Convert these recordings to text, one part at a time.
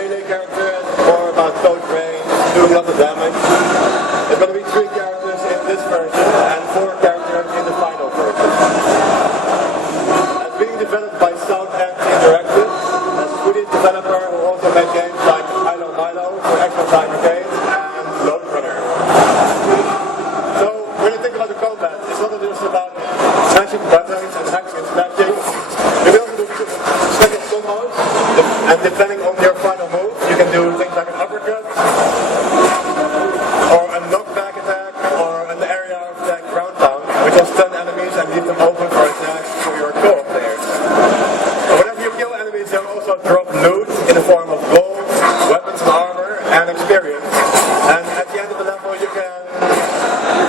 melee character, more about close range, doing lots of damage. There's going to be 3 characters in this version and 4 characters in the final version. It's being developed by Sound Interactive, a Swedish developer who also made games like Milo for Extra Time Arcade and Lone Runner. So when you think about the combat, it's not just about smashing buttons and hacking and smashing. You can also do special combos, and depending on your final move, you can do things like an uppercut, or a knockback attack, or an area attack ground pound, which will stun enemies and leave them open for attacks for your co-op players. Whenever you kill enemies, they'll also drop loot in the form of gold, weapons and armor, and experience. And at the end of the level, you can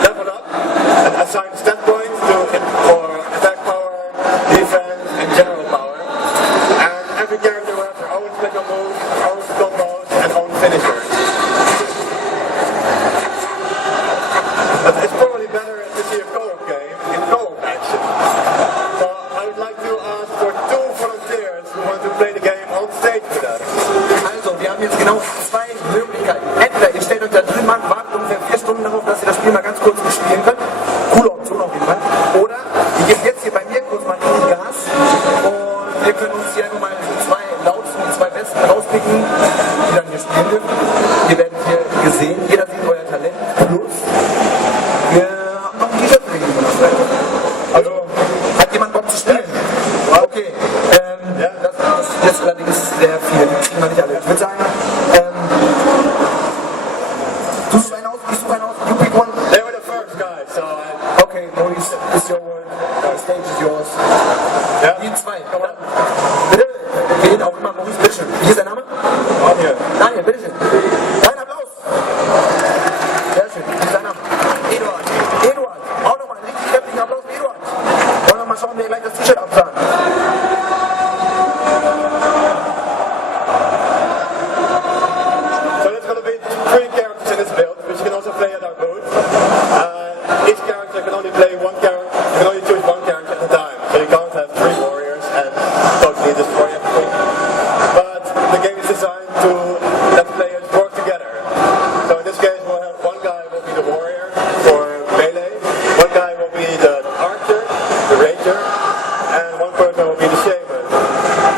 level up and assign stat points for attack power, defense, and general power. And every character will have their own special moves, their own combos, and own finishers. But it's probably better to see a co-op game in co-op action. So I would like to ask for 2 volunteers who want to play the game on stage with us. Also, wir haben jetzt genau 2 Möglichkeiten. Entweder ihr stellt euch da drüben an, wartet ungefähr 4 Stunden darauf, dass ihr das Spiel mal ganz kurz bespielen könnt. Coole Option auf jeden Fall. Oder ihr gebt jetzt hier bei mir kurz mal in Gas und wir können uns hier einfach mal 2 lautsten und 2 besten rauspicken, die dann hier spielen dürfen. Ihr werdet hier gesehen, jeder sieht euer Talent plus. Wir haben noch ein T-Shirt für jeden von uns. Also, hat jemand Bock zu spielen? Okay, das ist jetzt allerdings sehr viel. Ich kriege mal nicht alle. Ich würde sagen, du suchst einen aus, ich suche einen aus, you pick one. They were the first guys, so Okay, Maurice, it's your word. The stage is yours. ja. Die 2, komm an. Bitte, geht auch immer Maurice, bitteschön. Wie ist dein Name? Daniel. Daniel, bitteschön. Ein Applaus. Sehr schön. Wie ist dein Name? Eduard. Eduard. Auch nochmal einen richtig kräftigen Applaus für Eduard. Wollen wir mal schauen, wer gleich das T-Shirt abzahlt. So there's going to be 3 characters in this build, which you can also play at our booth. Each character can only play one character. You can only choose one character at a time, so you can't have 3 warriors and totally destroy everything. But the game is designed to let players work together. So in this case, we'll have one guy will be the warrior for melee, one guy will be the archer, the ranger, and one person will be the shaman,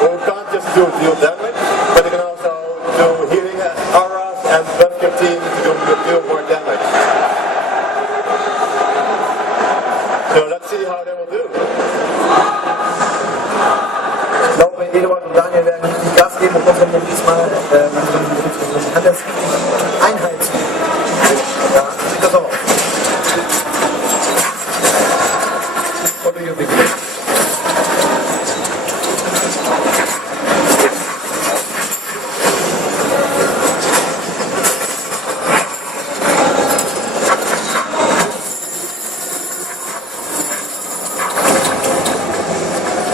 who can't just deal damage, but they can also do healing auras and buff your team to do more damage. So let's see how they will do. Ich glaube, Eduard und Daniel werden richtig Gas geben und unseren Maurice mal an das einheizen. Ja, sieht das aus. What do you think?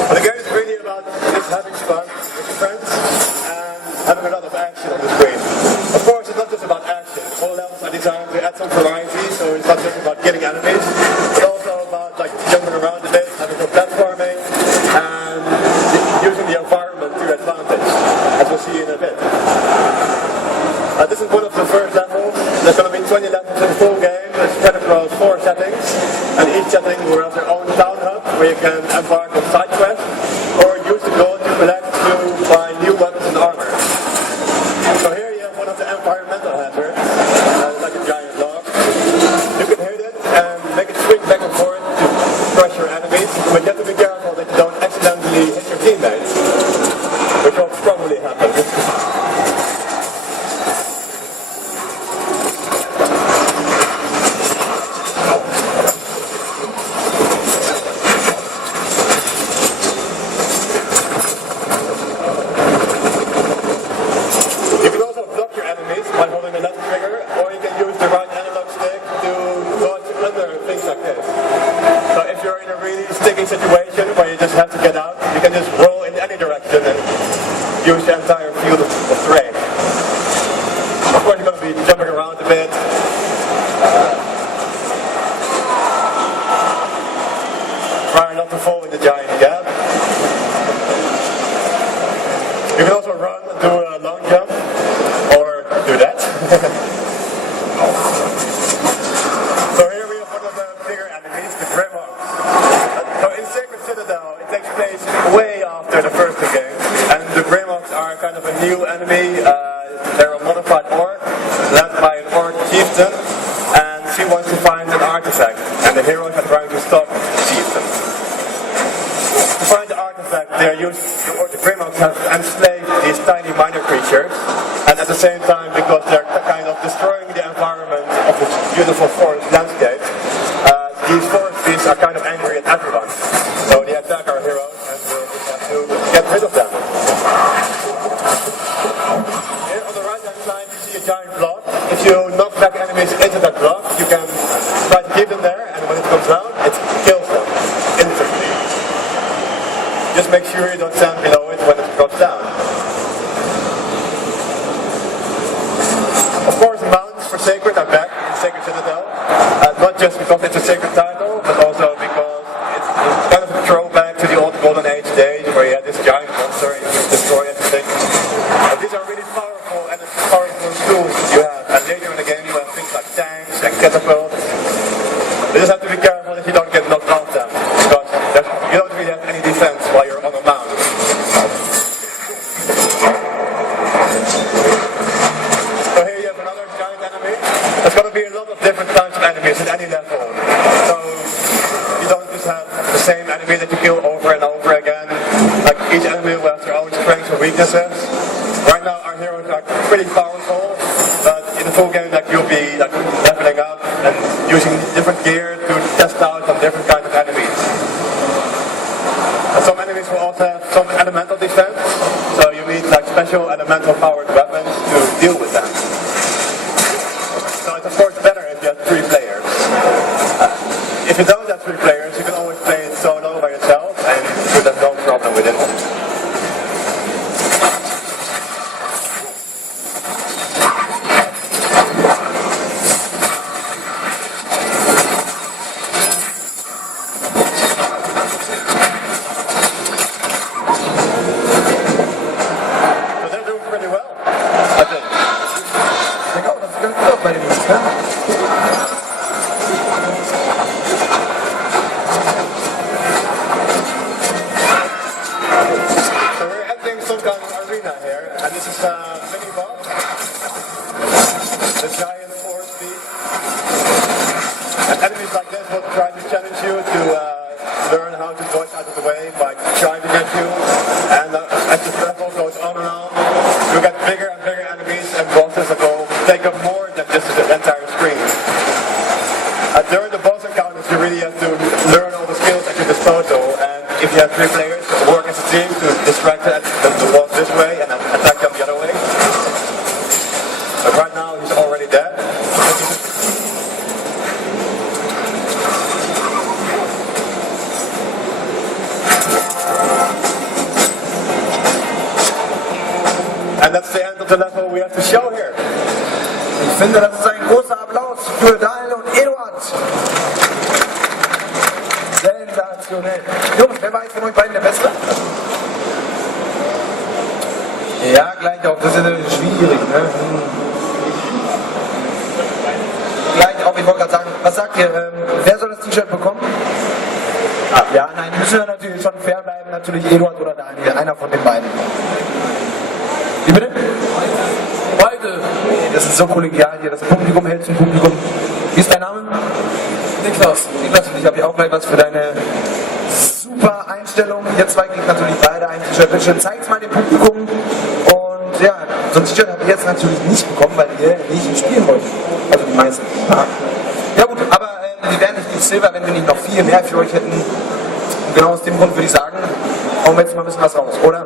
But the game is really about just having fun with your friends and having a lot of action on the screen. Of course, it's not just about action. All levels are designed to add some variety, so it's not just about killing enemies, but also about like jumping around a bit, having some platforming, and using the environment to your advantage, as we'll see in a bit. This is one of the first levels. There's going to be 20 levels in the full game. It's spread across 4 settings, and each setting will have their own town hub, where you can embark on side quests, or use the gold you collect to buy new weapons and armor. So here you have one of the environmental hazards, like a giant log. You can hit it and make it swing back and forth to crush your enemies, but you have to be careful that you don't accidentally hit your teammates, which will probably happen. By holding the left trigger, or you can use the right analog stick to dodge under things like this. So if you're in a really sticky situation where you just have to get out, you can just roll in any direction and use the entire field of terrain. Of course, you're going to be jumping around a bit. Try not to fall in the giant gap. You can also run and do a long jump. enemy. They're a modified orc, led by an orc chieftain, and she wants to find an artifact, and the heroes are trying to stop the chieftain. To find the artifact, the Greymounts have enslaved these tiny minor creatures, and at the same time, because they're kind of destroying the environment of this beautiful forest landscape, these forest beasts are kind of angry at everyone. So they attack our heroes, and we have to get rid of them. Here on the right-hand side, you see a giant block. If you knock back enemies into that block, you can try to keep them there, and when it comes down, it kills them instantly. Just make sure you don't stand below it when it drops down. Of course, mounts for Sacred are back in Sacred Citadel. Not just because it's a sacred title, but also because it's kind of a throwback to the old Golden Age days where you had this giant monster and you could destroy everything. These are really powerful and powerful tools you have. And later in the game you have things like tanks and catapults. You just have to be careful that you don't get knocked off them, because you don't really have any defense while you're on a mount. So here you have another giant enemy. There's going to be a lot of different types of enemies at any level. So you don't just have the same enemy that you kill over and over again. Like each enemy will have their own strengths and weaknesses. Right now our heroes are pretty powerful, but in the full game you'll be leveling up and using different gear to test out on different kinds of enemies. And some enemies will also have some elemental defense, so you need special elemental powered weapons to deal with them. So it's of course better if you have 3 players. If you don't have 3 players, you can always play it solo by yourself and you should have no problem with it. And that's the end of the level we have to show here. Ich finde, das ist ein großer Applaus für Daniel und Eduard. Sensationell. Jungs, wer war jetzt von euch beiden der Beste? Ja, gleich auch. Das ist natürlich schwierig. Ne? Gleich auch, ich wollte gerade sagen, was sagt ihr? Wer soll das T-Shirt bekommen? Ah, ja, nein, müssen wir natürlich schon fair bleiben. Natürlich Eduard oder Daniel. Einer von den beiden. Wie bitte? Beide. Das ist so kollegial hier. Das Publikum hält zum Publikum. Wie ist dein Name? Niklas. Niklas, ich habe hier auch gleich was für deine super Einstellung. Ihr zwei kriegt natürlich beide ein T-Shirt. Bitte schön, zeigt's mal dem Publikum. Und ja, so ein T-Shirt habt ihr jetzt natürlich nicht bekommen, weil ihr nicht spielen wollt. Also die meisten. Ja gut, aber wir wären nicht Silber, wenn wir nicht noch viel mehr für euch hätten. Und genau aus dem Grund würde ich sagen, hauen wir jetzt mal ein bisschen was raus, oder?